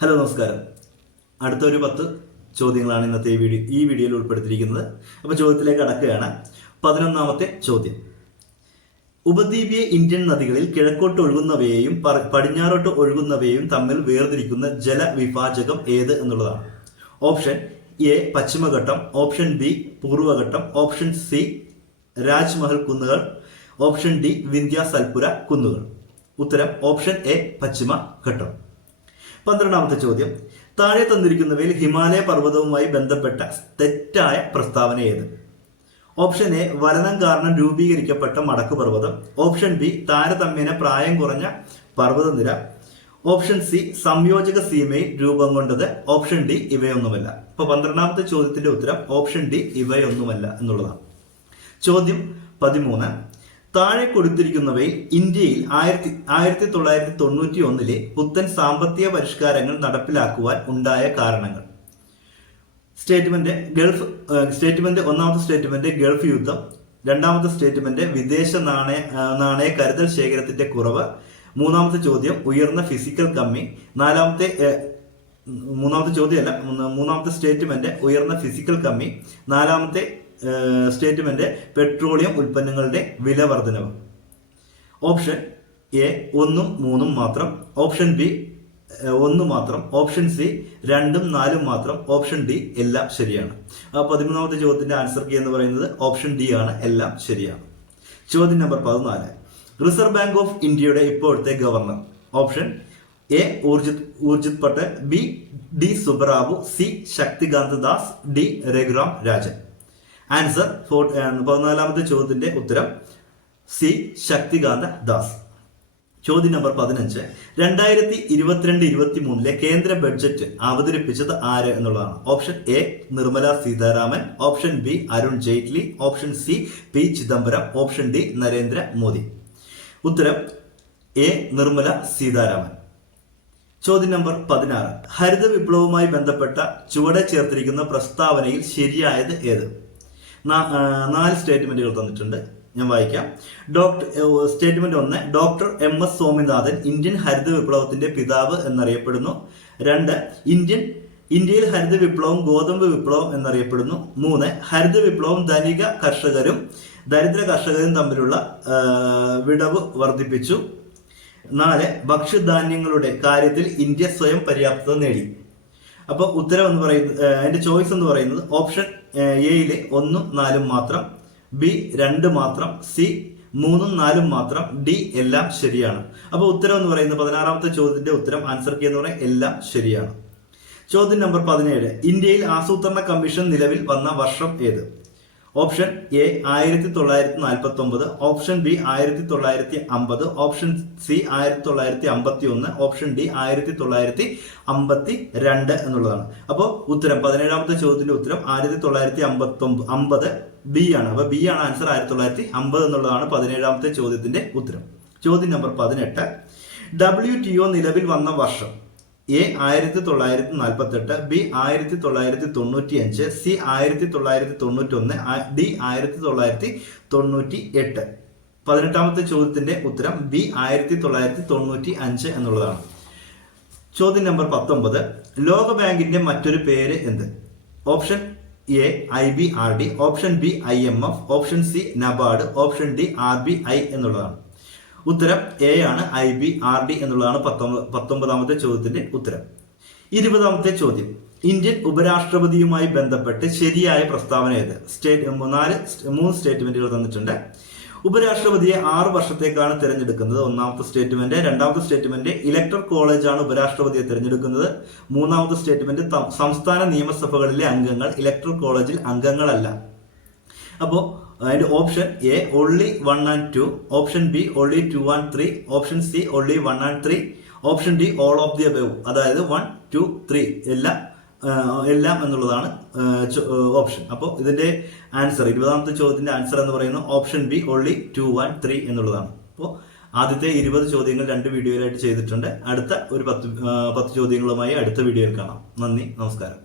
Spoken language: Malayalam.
ഹലോ നമസ്കാരം. അടുത്ത ഒരു പത്ത് ചോദ്യങ്ങളാണ് ഇന്നത്തെ വീഡിയോ ഈ വീഡിയോയിൽ ഉൾപ്പെടുത്തിയിരിക്കുന്നത്. അപ്പോൾ ചോദ്യത്തിലേക്ക് അടക്കുകയാണ് പതിനൊന്നാമത്തെ ചോദ്യം. ഉപദ്വീപീയ ഇന്ത്യൻ നദികളിൽ കിഴക്കോട്ട് ഒഴുകുന്നവയെയും പടിഞ്ഞാറോട്ട് ഒഴുകുന്നവയെയും തമ്മിൽ വേർതിരിക്കുന്ന ജലവിഭാജകം ഏത് എന്നുള്ളതാണ്. ഓപ്ഷൻ എ പശ്ചിമഘട്ടം. ഓപ്ഷൻ ബി പൂർവഘട്ടം ഓപ്ഷൻ സി രാജ്മഹൽ കുന്നുകൾ. ഓപ്ഷൻ ഡി വിന്ധ്യ സൽപുര കുന്നുകൾ. ഉത്തരം ഓപ്ഷൻ എ പശ്ചിമഘട്ടം. പന്ത്രണ്ടാമത്തെ ചോദ്യം. താഴെ തന്നിരിക്കുന്നവയിൽ ഹിമാലയ പർവതവുമായി ബന്ധപ്പെട്ട തെറ്റായ പ്രസ്താവന ഏത്? ഓപ്ഷൻ എ വരണം കാരണം രൂപീകരിക്കപ്പെട്ട മടക്ക് പർവതം. ഓപ്ഷൻ ബി താരതമ്യേന പ്രായം കുറഞ്ഞ പർവതനിര. ഓപ്ഷൻ സി സംയോജക സീമയിൽ രൂപം കൊണ്ടത്. ഓപ്ഷൻ ഡി ഇവയൊന്നുമല്ല. ഇപ്പൊ പന്ത്രണ്ടാമത്തെ ചോദ്യത്തിന്റെ ഉത്തരം ഓപ്ഷൻ ഡി ഇവയൊന്നുമല്ല എന്നുള്ളതാണ്. ചോദ്യം പതിമൂന്ന്. താഴെ കൊടുത്തിരിക്കുന്നവയിൽ ഇന്ത്യയിൽ ആയിരത്തി ആയിരത്തി തൊള്ളായിരത്തി തൊണ്ണൂറ്റി ഒന്നിലെ പുത്തൻ സാമ്പത്തിക പരിഷ്കാരങ്ങൾ നടപ്പിലാക്കുവാൻ ഉണ്ടായ കാരണങ്ങൾ. സ്റ്റേറ്റ്മെന്റ് ഗൾഫ് സ്റ്റേറ്റ്മെന്റ് ഒന്നാമത്തെ സ്റ്റേറ്റ്മെന്റ് ഗൾഫ് യുദ്ധം. രണ്ടാമത്തെ സ്റ്റേറ്റ്മെന്റ് വിദേശ നാണയ നാണയ കരുതൽ ശേഖരത്തിന്റെ കുറവ്. മൂന്നാമത്തെ ചോദ്യം ഉയർന്ന ഫിസിക്കൽ കമ്മി. നാലാമത്തെ മൂന്നാമത്തെ ചോദ്യമല്ല മൂന്നാമത്തെ സ്റ്റേറ്റ്മെന്റ് ഉയർന്ന ഫിസിക്കൽ കമ്മി. നാലാമത്തെ സ്റ്റേറ്റ്മെന്റ് പെട്രോളിയം ഉൽപ്പന്നങ്ങളുടെ വില വർധനവ്. ഓപ്ഷൻ എ ഒന്നും മൂന്നും മാത്രം ഓപ്ഷൻ ബി ഒന്ന് മാത്രം ഓപ്ഷൻ സി രണ്ടും നാലും മാത്രം ഓപ്ഷൻ ഡി എല്ലാം ശരിയാണ്. പതിമൂന്നാമത്തെ ചോദ്യത്തിന്റെ ആൻസർ കീ എന്ന് പറയുന്നത് ഓപ്ഷൻ ഡി ആണ് എല്ലാം ശരിയാണ്. ചോദ്യം നമ്പർ പതിനാല്. റിസർവ് ബാങ്ക് ഓഫ് ഇന്ത്യയുടെ ഇപ്പോഴത്തെ governor. Option A Urjit Urjit Patel B D Subbarao C Shaktikanta Das D Raghuram Rajan. Answer പതിനാലാമത്തെ ചോദ്യത്തിന്റെ ഉത്തരം. സി ശക്തികാന്ത ദാസ്. ചോദ്യം നമ്പർ പതിനഞ്ച്. രണ്ടായിരത്തി ഇരുപത്തിരണ്ട് ഇരുപത്തി മൂന്നിലെ കേന്ദ്ര ബഡ്ജറ്റ് അവതരിപ്പിച്ചത് ആര് എന്നുള്ളതാണ്. Option A Nirmala Sitharaman. Option B Arun Jaitley. Option C P Chidambaram. Option D Narendra Modi. ഉത്തരം എ നിർമ്മല സീതാരാമൻ. ചോദ്യം നമ്പർ പതിനാറ്. ഹരിത വിപ്ലവവുമായി ബന്ധപ്പെട്ട ചുവടെ ചേർത്തിരിക്കുന്ന പ്രസ്താവനയിൽ ശരിയായത് ഏത്? നാല് സ്റ്റേറ്റ്മെന്റുകൾ തന്നിട്ടുണ്ട്. ഞാൻ വായിക്കാം. ഡോക്ടർ സ്റ്റേറ്റ്മെന്റ് ഒന്ന് doctor M S Swaminathan Indian ഹരിത വിപ്ലവത്തിന്റെ പിതാവ് എന്നറിയപ്പെടുന്നു. രണ്ട് ഇന്ത്യൻ ഇന്ത്യയിൽ ഹരിത വിപ്ലവം ഗോതമ്പ് വിപ്ലവം എന്നറിയപ്പെടുന്നു. മൂന്ന് ഹരിത വിപ്ലവം ധനിക കർഷകരും ദരിദ്ര കർഷകരും തമ്മിലുള്ള വിടവ് വർദ്ധിപ്പിച്ചു. നാല് ഭക്ഷ്യധാന്യങ്ങളുടെ കാര്യത്തിൽ ഇന്ത്യ സ്വയം പര്യാപ്തത നേടി. അപ്പൊ ഉത്തരം എന്ന് പറയുന്നത് അതിന്റെ ചോയ്സ് എന്ന് പറയുന്നത് ഓപ്ഷൻ എയിലെ ഒന്നും നാലും മാത്രം ബി രണ്ട് മാത്രം സി മൂന്നും നാലും മാത്രം ഡി എല്ലാം ശരിയാണ്. അപ്പൊ ഉത്തരം എന്ന് പറയുന്നത് പതിനാറാമത്തെ ചോദ്യത്തിന്റെ ഉത്തരം ആൻസർ കി എന്ന് പറയുന്നത് എല്ലാം ശരിയാണ്. ചോദ്യം നമ്പർ പതിനേഴ്. ഇന്ത്യയിൽ ആസൂത്രണ കമ്മീഷൻ നിലവിൽ വന്ന വർഷം ഏത്? ഓപ്ഷൻ എ ആയിരത്തി തൊള്ളായിരത്തി നാൽപ്പത്തി ഒമ്പത് ഓപ്ഷൻ ബി ആയിരത്തി തൊള്ളായിരത്തി അമ്പത് ഓപ്ഷൻ സി ആയിരത്തി തൊള്ളായിരത്തി അമ്പത്തി ഒന്ന് ഓപ്ഷൻ ഡി ആയിരത്തി തൊള്ളായിരത്തി അമ്പത്തി രണ്ട് എന്നുള്ളതാണ്. അപ്പോൾ ഉത്തരം പതിനേഴാമത്തെ ചോദ്യത്തിന്റെ ഉത്തരം ആയിരത്തി തൊള്ളായിരത്തി അമ്പത്തി അമ്പത് ബി ആണ്. അപ്പൊ ബി ആണ് ആൻസർ ആയിരത്തി തൊള്ളായിരത്തി അമ്പത് എന്നുള്ളതാണ് പതിനേഴാമത്തെ ചോദ്യത്തിന്റെ ഉത്തരം. ചോദ്യം നമ്പർ പതിനെട്ട്. ഡബ്ല്യു ടി ഒ നിലവിൽ വന്ന വർഷം എ ആയിരത്തി തൊള്ളായിരത്തി നാൽപ്പത്തെട്ട് ബി ആയിരത്തി തൊള്ളായിരത്തി തൊണ്ണൂറ്റി അഞ്ച് സി ആയിരത്തി തൊള്ളായിരത്തി തൊണ്ണൂറ്റി ഒന്ന് ഡി ആയിരത്തി തൊള്ളായിരത്തി തൊണ്ണൂറ്റി എട്ട് പതിനെട്ടാമത്തെ ചോദ്യത്തിന്റെ ഉത്തരം ബി ആയിരത്തി തൊള്ളായിരത്തി തൊണ്ണൂറ്റി അഞ്ച് എന്നുള്ളതാണ്. ചോദ്യം നമ്പർ പത്തൊമ്പത് ലോക ബാങ്കിന്റെ മറ്റൊരു പേര് എന്ത്? Option A I B R D option B I M F option C NABARD option D R B I എന്നുള്ളതാണ്. ഉത്തരം എ ആണ് ഐ ബി ആർ ഡി എന്നുള്ളതാണ് പത്തൊമ്പത് പത്തൊമ്പതാമത്തെ ചോദ്യത്തിന്റെ ഉത്തരം. ഇരുപതാമത്തെ ചോദ്യം. ഇന്ത്യൻ ഉപരാഷ്ട്രപതിയുമായി ബന്ധപ്പെട്ട് ശരിയായ പ്രസ്താവന ഏത്? സ്റ്റേറ്റ് നാല് മൂന്ന് സ്റ്റേറ്റ്മെന്റുകൾ തന്നിട്ടുണ്ട്. ഉപരാഷ്ട്രപതിയെ ആറ് വർഷത്തേക്കാണ് തിരഞ്ഞെടുക്കുന്നത്. ഒന്നാമത്തെ സ്റ്റേറ്റ്മെന്റ് രണ്ടാമത്തെ സ്റ്റേറ്റ്മെന്റ് ഇലക്ടർ കോളേജാണ് ഉപരാഷ്ട്രപതിയെ തിരഞ്ഞെടുക്കുന്നത്. മൂന്നാമത്തെ സ്റ്റേറ്റ്മെന്റ് സംസ്ഥാന നിയമസഭകളിലെ അംഗങ്ങൾ ഇലക്ടർ കോളേജിൽ അംഗങ്ങളല്ല. അപ്പോൾ അതിന്റെ option A only one and two option B only two and three option C only one and three option D all of the above അതായത് വൺ ടു ത്രീ എല്ലാം എല്ലാം എന്നുള്ളതാണ് ഓപ്ഷൻ. അപ്പോൾ ഇതിന്റെ ആൻസർ ഇരുപതാമത്തെ ചോദ്യത്തിന്റെ ആൻസർ എന്ന് പറയുന്നത് option B only two one three എന്നുള്ളതാണ്. അപ്പോൾ ആദ്യത്തെ ഇരുപത് ചോദ്യങ്ങൾ രണ്ട് വീഡിയോയിലായിട്ട് ചെയ്തിട്ടുണ്ട്. അടുത്ത ഒരു പത്ത് പത്ത് ചോദ്യങ്ങളുമായി അടുത്ത വീഡിയോയിൽ കാണാം. നന്ദി നമസ്കാരം.